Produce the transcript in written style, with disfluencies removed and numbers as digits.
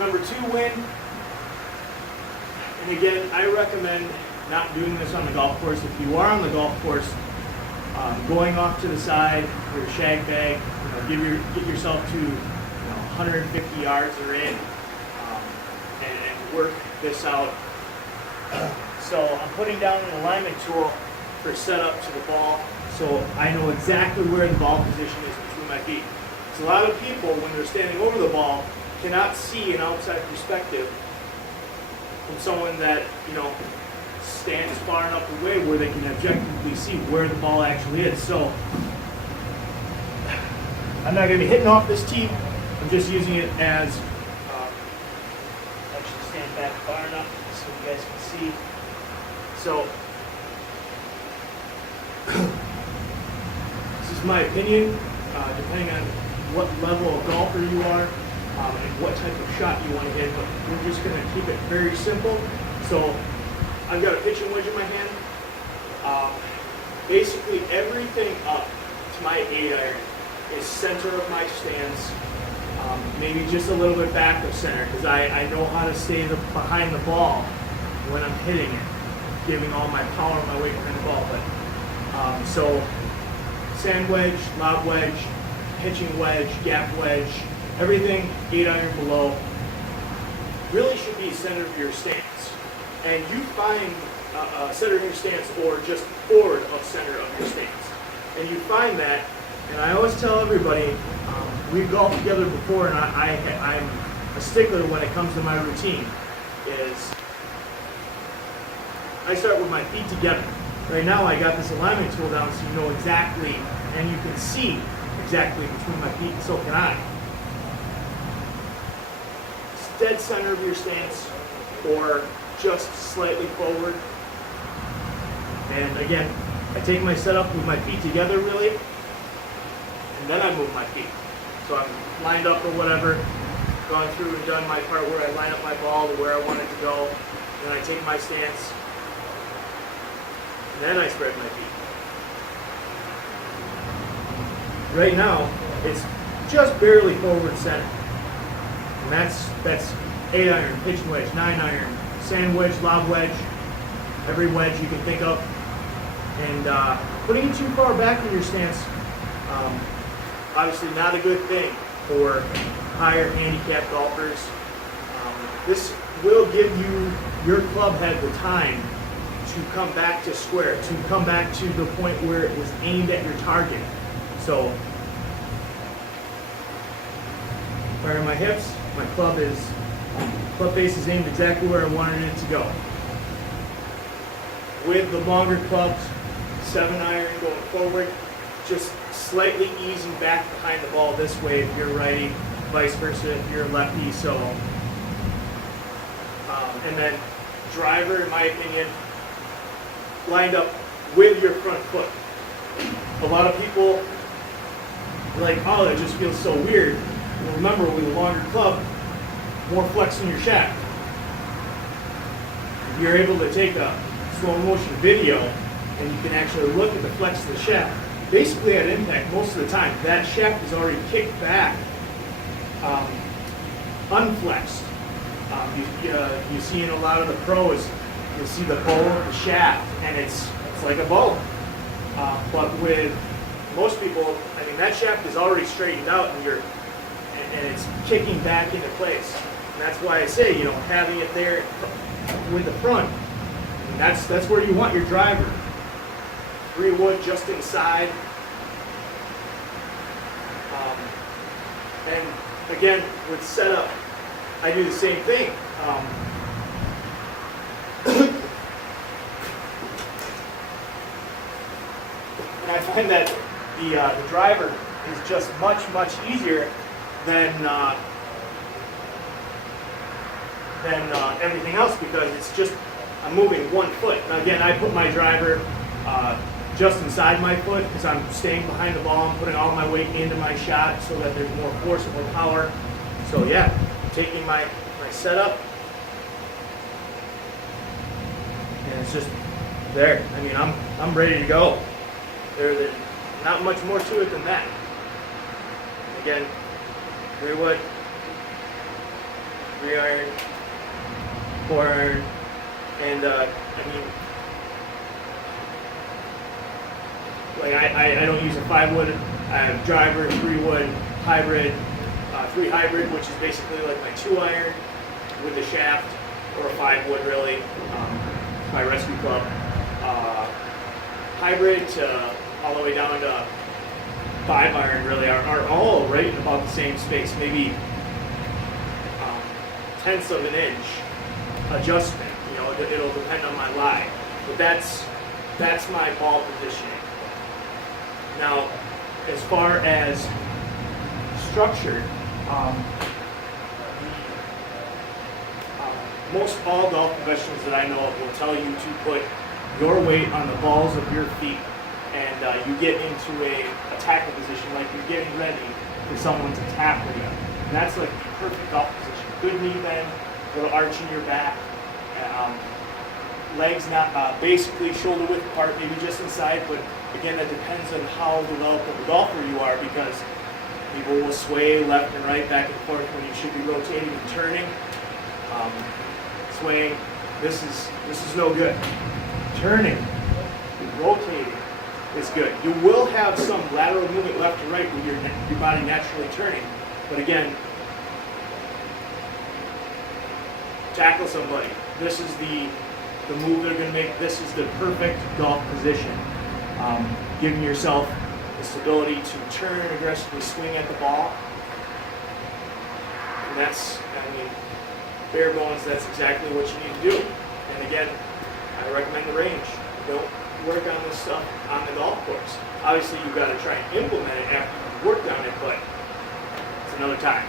Number 2, Wynn. And again, I recommend not doing this on the golf course. If you are on the golf course, going off to the side with a shag bag, get yourself to 150 yards or in, and work this out. So I'm putting down an alignment tool for setup to the ball, so I know exactly where the ball position is between my feet. So a lot of people, when they're standing over the ball, cannot see an outside perspective from someone that stands far enough away where they can objectively see where the ball actually is. So I'm not going to be hitting off this tee. I'm just using it as actually stand back far enough so you guys can see. So this is my opinion, depending on what level of golfer you are and what type of shot you want to hit. But we're just going to keep it very simple. So I've got a pitching wedge in my hand. Basically everything up to my 8-iron is center of my stance, maybe just a little bit back of center, because I know how to stay behind the ball when I'm hitting it, giving all my power and my weight behind the ball. But so sand wedge, lob wedge, pitching wedge, gap wedge, everything 8-iron below really should be center of your stance. And you find center of your stance or just forward of center of your stance. And you find that, and I always tell everybody, we've golfed together before, and I'm a stickler when it comes to my routine, is I start with my feet together. Right now I got this alignment tool down so you know exactly, and you can see exactly between my feet, and so can I. It's dead center of your stance, or just slightly forward. And again, I take my setup with my feet together really, and then I move my feet. So I'm lined up or whatever, gone through and done my part where I line up my ball to where I want it to go, and then I take my stance, and then I spread my feet. Right now, it's just barely forward center. And that's 8-iron, pitching wedge, 9-iron, sand wedge, lob wedge, every wedge you can think of. And putting it too far back in your stance, obviously not a good thing for higher handicap golfers. This will give you, your club head, the time to come back to square, to come back to the point where it was aimed at your target. So, firing my hips, my club face is aimed exactly where I wanted it to go. With the longer clubs, 7-iron going forward, just slightly easing back behind the ball this way if you're righty, vice versa if you're lefty. So, and then driver, in my opinion, lined up with your front foot. A lot of people are like, oh, that just feels so weird. Well, remember, with a longer club, more flex in your shaft. If you're able to take a slow motion video and you can actually look at the flex of the shaft, basically at impact, most of the time, that shaft is already kicked back, unflexed. You see in a lot of the pros, you'll see the bow of the shaft, and it's like a bow. But with most people, I mean, that shaft is already straightened out, and it's kicking back into place. And that's why I say, having it there with the front, and that's where you want your driver. 3 wood just inside. And again, with setup, I do the same thing. And I find that the driver is just much easier than everything else, because it's just, I'm moving 1 foot. Now again, I put my driver just inside my foot because I'm staying behind the ball. I'm putting all my weight into my shot so that there's more force and more power. So yeah, taking my setup, and it's just there. I mean, I'm ready to go. There's not much more to it than that. Again, 3 wood, 3-iron, 4-iron, and I mean, like I don't use a 5-wood. I have driver, 3-wood, hybrid, 3 hybrid, which is basically like my 2-iron with the shaft, or a 5-wood really, my rescue club. Hybrid all the way down to 5-iron really are all right in about the same space, maybe tenths of an inch adjustment. You know, it'll depend on my lie, but that's my ball positioning. Now, as far as structure, most all golf professionals that I know of will tell you to put your weight on the balls of your feet, and you get into a tackle position like you're getting ready for someone to tackle you. And that's like the perfect golf position. Good knee bend, little arch in your back, legs not basically shoulder width apart, maybe just inside, but again, that depends on how developed of a golfer you are, because people will sway left and right, back and forth when you should be rotating and turning. Swaying, this is no good. Turning, rotating is good. You will have some lateral movement left to right with your body naturally turning, but again, tackle somebody. This is the move they're going to make. This is the perfect golf position. Giving yourself the stability to turn, aggressively swing at the ball. And that's, I mean, bare bones, that's exactly what you need to do. And again, I recommend the range. Don't work on this stuff on the golf course. Obviously, you've got to try and implement it after you've worked on it, but it's another time.